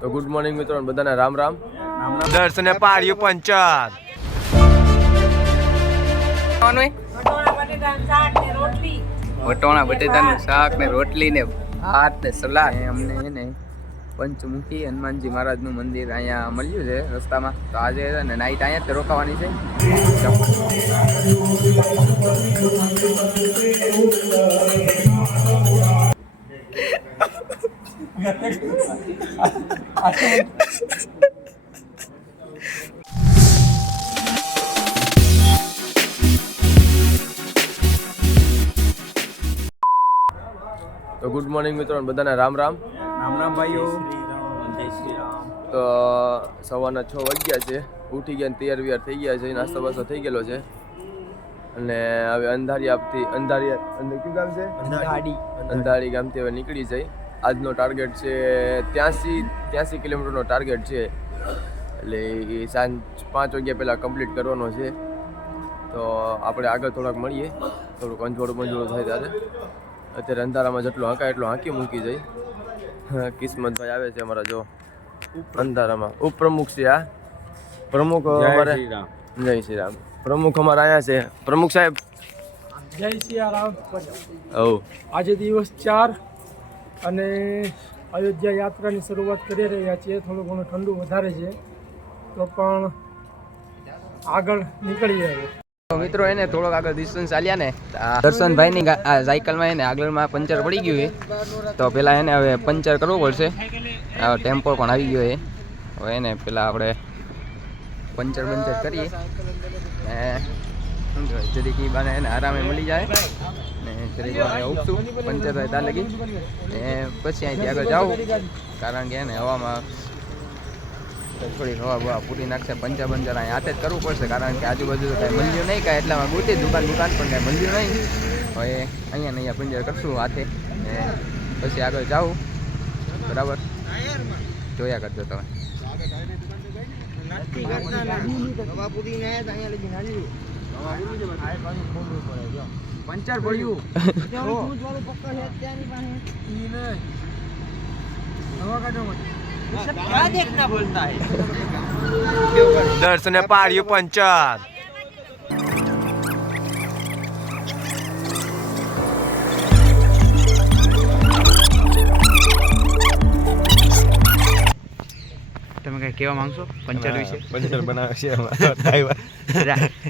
તો good morning મિત્રો, બધાને રામ રામ. દર્શને પાડ્યું પંચર. વટોણા બટેટાનું શાક ને રોટલી ને ભાત ને સલાડ. અમને એને પંચમુખી હનુમાનજી મહારાજનું મંદિર અહીંયા મળ્યું છે રસ્તામાં. તો આજે ને નાઈટ અહીંયા જ રોકાવાની છે. તો ગુડ મોર્નિંગ મિત્રો, બધાને રામ રામ. રામ રામ ભાઈઓ. તો સવારના 6 વાગ્યા છે. ઉઠી ગયા, તૈયાર વિયાર થઈ ગયા છે, નાસ્તો બાસ્તો થઈ ગયેલો છે. અને હવે અંધારી ગામ છે, અંધારી ગામથી હવે નીકળી જાય. આજનો ટાર્ગેટ છે 83 કિલોમીટરનો ટાર્ગેટ છે. એટલે એ સાંજ 5 વાગ્યા પહેલાં કમ્પ્લીટ કરવાનો છે. તો આપણે આગળ થોડાક મળીએ, થોડુંક અંજોડું થાય ત્યારે. અત્યારે અંધારામાં જેટલું હાંકાય એટલું હાંકી મૂકી જાય. કિસ્મતભાઈ આવે છે અમારા, જો અંધારામાં ઉપપ્રમુખ છે. આ પ્રમુખ અમારે જય શ્રી રામ. પ્રમુખ અમારા અહીંયા છે. પ્રમુખ સાહેબ જય સિયારામ. આજે દિવસ 4 અને અયોધ્યા યાત્રાની શરૂઆત કરી રહ્યા છીએ. થોડું ઘણું ઠંડુ વધારે છે તો પણ આગળ નીકળીએ. મિત્રો એને થોડોક આગળ ડિસ્ટન્સ ચાલ્યા ને દર્શનભાઈની સાયકલમાં એને આગળમાં પંચર પડી ગયું છે. તો પેલા એને હવે પંચર કરવું પડશે. ટેમ્પો પણ આવી ગયો છે. હવે એને પેલા આપણે પંચર કરીએ જરીક બાને એને આરામે મળી જાય ને જરીક ઉગતું પંચર થાય ત્યાં લગી ને પછી અહીંથી આગળ જાઉં. કારણ કે એને હવામાં થોડીક હવા પૂરી નાખશે. પંચર અહીં હાથે જ કરવું પડશે. કારણ કે આજુબાજુ કાંઈ મળ્યું નહીં, કાંઈ એટલામાં ગોતી દુકાન પણ કાંઈ મળ્યું નહીં. હવે અહીંયા પંચર કરશું હાથે ને પછી આગળ જાઉં. બરાબર, જોયા કરજો તમે. પંચર પડ્યું. દર્શને પાડ્યું પંચર. તમે કઈ કહેવા માંગશો પંચર વિશે? પંચર બનાવે છે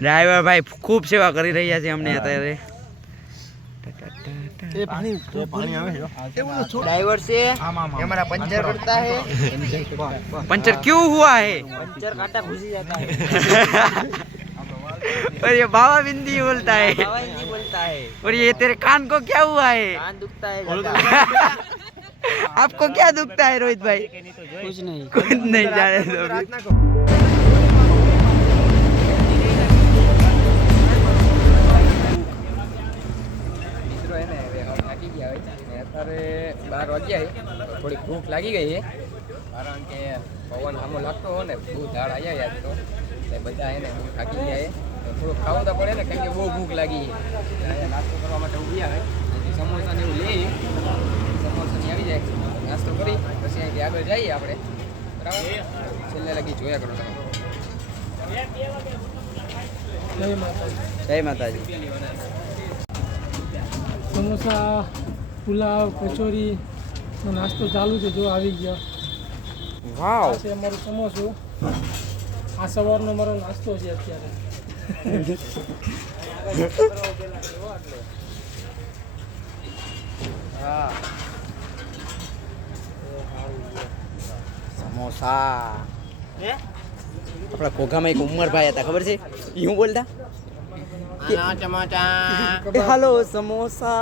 ડ્રાઈવર ભાઈ ખૂબ સેવા કરી રહ્યા છે અમને અત્યારે. ड्राइवर से हमारा पंचर करता है. पंचर क्यों हुआ है? पंचर कांटा घुस जाता है. और ये बाबा बिंदी बोलता है. और ये तेरे कान को क्या हुआ है? कान दुखता है. आपको क्या दुखता है रोहित भाई? कुछ नहीं जाने दो. અત્યારે 12 વાગ્યા તો થોડીક ભૂખ લાગી ગઈ છે. કારણ કે પવન સામો લાગતો હોય ને, બહુ ધાડ આવ્યા યાદ તો બધા એને બહુ થાકી ગયા છે. થોડુંક ખાવું તો પડે ને, કારણ કે બહુ ભૂખ લાગી છે. અહીંયા નાસ્તો કરવા માટે ઊભી આવે. સમોસા ને એવું લઈએ, સમોસાની આવી જાય, નાસ્તો કરી પછી અહીંથી આગળ જઈએ આપણે. બરાબર, છેલ્લે લગી જોયા કરો તમે. જય માતાજી. સમોસા, પુલાવ, કચોરી નો નાસ્તો ચાલુ છે. જો આવી ગયા. વાવ, આ છે અમારું સમોસું. આ સવારનો અમારો નાસ્તો છે અત્યારે. સમોસા. આપણા ઘોઘામાં એક ઉમરભાઈ હતા, ખબર છે? હું બોલતા हेलो समोसा.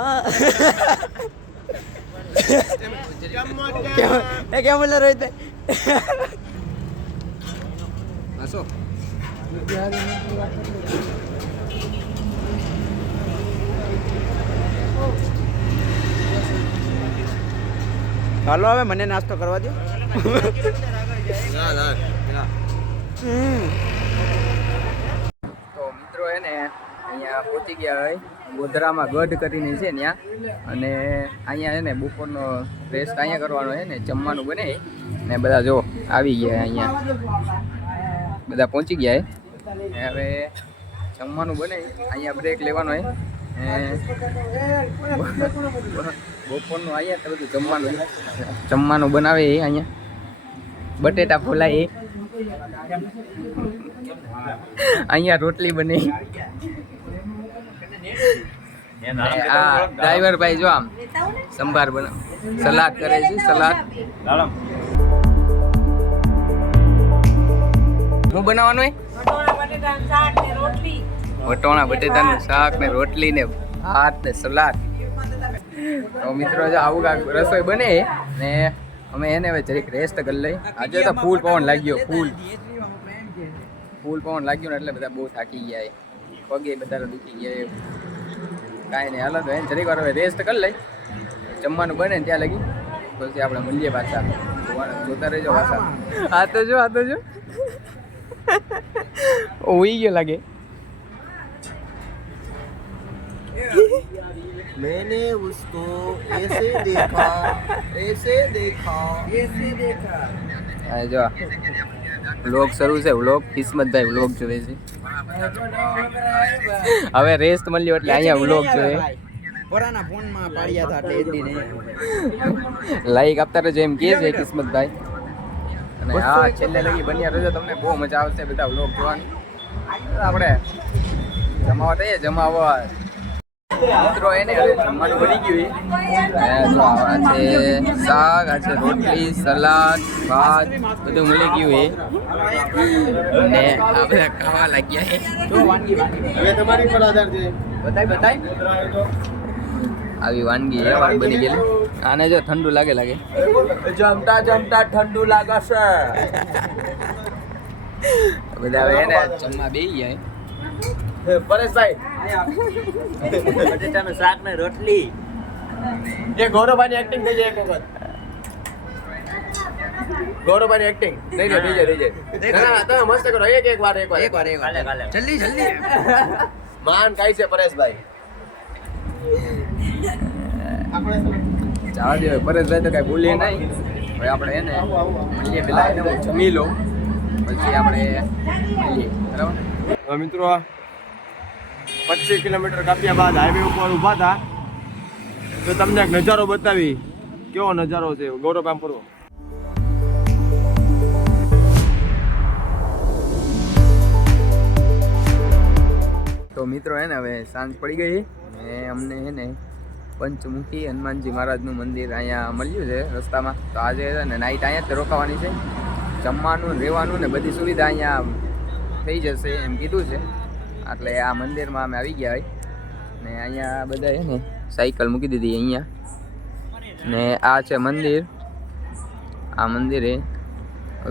क्या बोल रहे थे? हंसो. ચાલો હવે મને નાસ્તો કરવા દો. તો મિત્રો એને અહીંયા પહોંચી ગયા હોય ગોધરામાં ગઢ કરીને છે ત્યાં, અને અહીંયા છે ને બપોરનો રેસ્ટ અહીંયા કરવાનો છે ને જમવાનું બને ને બધા જો આવી ગયા અહીંયા બધા પહોંચી ગયા છે. હવે જમવાનું બને અહીંયા બ્રેક લેવાનો છે. બપોરનું અહીંયા તો બધું જમવાનું બનાવે અહીંયા બટેટા ફોલાય અહીંયા રોટલી બને. આ ડ્રાઈવર ભાઈ જો આમ સંભાર બને સલાડ કરે છે. સલાડ શું બનાવવાનું હોય? વટોણા બટેટાનું શાક ને રોટલી ને ભાત ને સલાડ. તો મિત્રો જો આવું કાંઈક રસોઈ બને ને અમે એને હવે જરીક રેસ્ટ કરી લઈ. આજે તો ફૂલ પવન લાગ્યો, ફૂલ પવન લાગ્યો ને એટલે બધા બહુ થાકી ગયા, પગે બધા દુખી ગયા. કાંઈ નહીં, હાલો તો એને જરીક વાર હવે રેસ્ટ કરી લઈ. જમવાનું બને ને ત્યાં લગી પછી આપણે મળીએ પાછા. જોતા રહેજો પાછા. આ તો જો ઉઈ ગયો લાગે. मैंने उसको ऐसे देखा આ જો વ્લોગ શરૂ છે. વ્લોગ કિસ્મતભાઈ વ્લોગ જોવે છે. હવે રેસ્ટ મળ્યો એટલે અહીંયા વ્લોગ જોવે. પોરાના ફોનમાં પાડ્યા હતા એટલે એટલી નહીં. લાઈક આપતા રહેજો એમ કહે છે કિસ્મતભાઈ. અને હા છેલ્લે લગી બન્યા રહેજો, તમને બહુ મજા આવશે બધા વ્લોગ જોવાની. આપણે જમાવટ એ જમાવવા મિત્રો એને હવે જમવાનું બની ગયું. જો આ છે શાક, આ છે રોટલી, સલાડ, ભાત બધું મળી ગયું ને આ બધા ખાવા લાગ્યા. હવે તમારી પર આધાર છે. બતાય આવી વાનગી બની ગયેલી. આને જો ઠંડુ લાગે જમતા ઠંડુ લાગશે. બધા હવે એને જમવા બેસી જાય. પરેશભાઈ બટેટાનું શાક ને રોટલી. એ ગૌરવભાઈની એક્ટિંગ થઈ જાય એક વખત. ગૌરવભાઈની એક્ટિંગ થઈ જાય. ના તમે મસ્ત કરો. એક વાર જલ્દી માન કાઈ છે પરેશભાઈ. જવા દે પરેશભાઈ તો કઈ બોલીએ નહીં. હવે આપણે એને મળીએ પેલા એને હું જમી લઉં પછી આપણે મળીએ. બરાબર મિત્રો 25 કિલોમીટર કાપ્યા બાદ હાઈવે ઉપર ઊભા હતા તો તમને એક નજારો બતાવી. કેવો નજારો છે ગૌરવ આમ ફરવો. તો મિત્રો હે ને હવે સાંજ પડી ગઈ ને અમને હે ને પંચમુખી હનુમાનજી મહારાજનું મંદિર અહીંયા મળ્યું છે રસ્તામાં. તો આજે છે ને નાઈટ અહીંયા જ રોકાવાની છે. જમવાનું રહેવાનું ને બધી સુવિધા અહીંયા થઈ જશે એમ કીધું છે. એટલે આ મંદિરમાં અમે આવી ગયા હોય ને અહીંયા બધા છે ને સાયકલ મૂકી દીધી અહીંયા. ને આ છે મંદિર. આ મંદિરે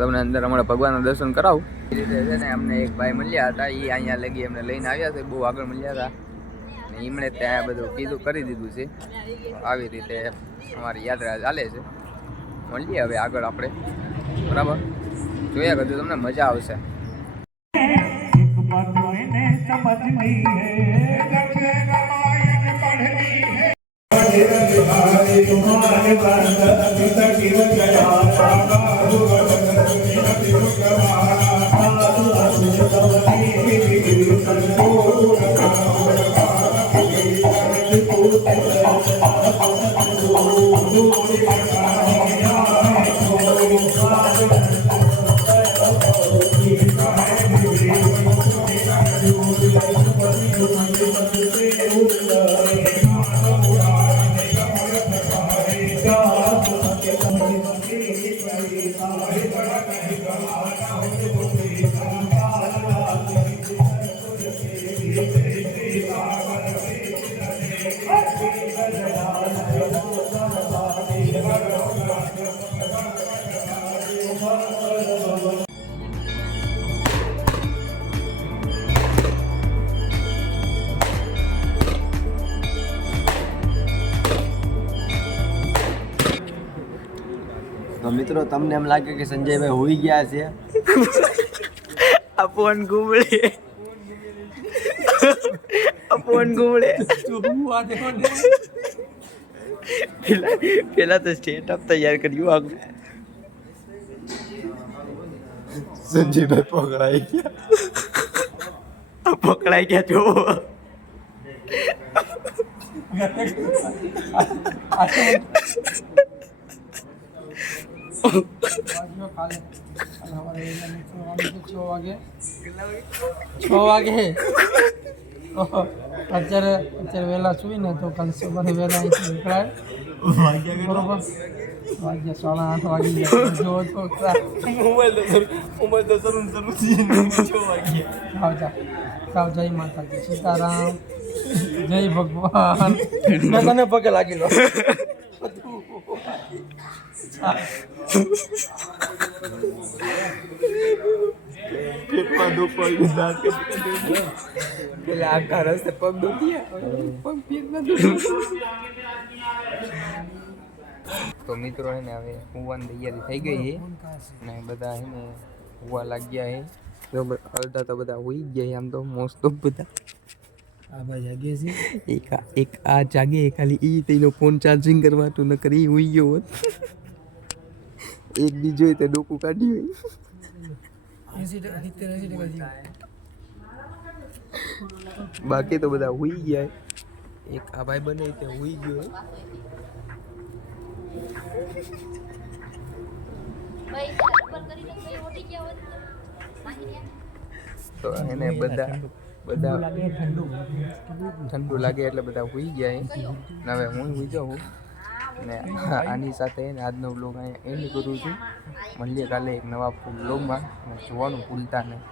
તમને અંદર હમણાં ભગવાનના દર્શન કરાવું. એ રીતે છે ને અમને એક ભાઈ મળ્યા હતા. એ અહીંયા લગી અમને લઈને આવ્યા છે. બહુ આગળ મળ્યા હતા ને એમણે ત્યાં બધું કીધું કરી દીધું છે. આવી રીતે અમારી યાત્રા ચાલે છે. મળીએ હવે આગળ આપણે. બરાબર જોયા કરજો, તમને મજા આવશે. તો મિત્રો તમને એમ લાગે કે સંજયભાઈ હોઈ ગયા છે. આ ફોન ઘૂમડે ફોન ઘૂમડે પેલા તો સ્ટેટઅપ તૈયાર કર્યું આગળ સંજીભાઈ પકડાઈ ગયા જો છ વાગે અત્યારે વહેલા સુઈને તો કાલે સવારે વહેલા અહીંથી નીકળાય બરોબર વાગ્યા 8:30 વાગી ગયા જો તો મોબાઈલ તો શરૂ જાઓ જય માતાજી સીતારામ જય ભગવાન મેં તને પગે લાગી લો પેટમાં દુખ પડી દાંત પેલા આખા રસ્તે પગ દુખ્યા પગ પેટમાં દુખ્યા તો મિત્રો હે ને હવે હુવાની તૈયારી થઈ ગઈ છે ને બધા હે ને હુવા લાગ્યા છે જો અડધા તો બધા હુઈ ગયા આમ તો મોસ્ટ ઓફ બધા આ ભાઈ જાગે છે એક આ જાગે ખાલી ઈ તેનો ફોન ચાર્જિંગ કરવા તો નકર ઈ હુઈ ગયો હોત એક બીજો તે ડોકું કાઢ્યું બાકી તો બધા હુઈ ગયા એક આ ભાઈ બને તે હુઈ ગયો તો એને બધા ઠંડુ લાગે એટલે બધા હુઈ ગયા ને હવે હું હુઈ જાઉં ને આની સાથે આજનો વ્લોગ અહીંયા એન્ડ કરું છું મળીએ કાલે એક નવા વ્લોગમાં જોવાનું ભૂલતા નહીં.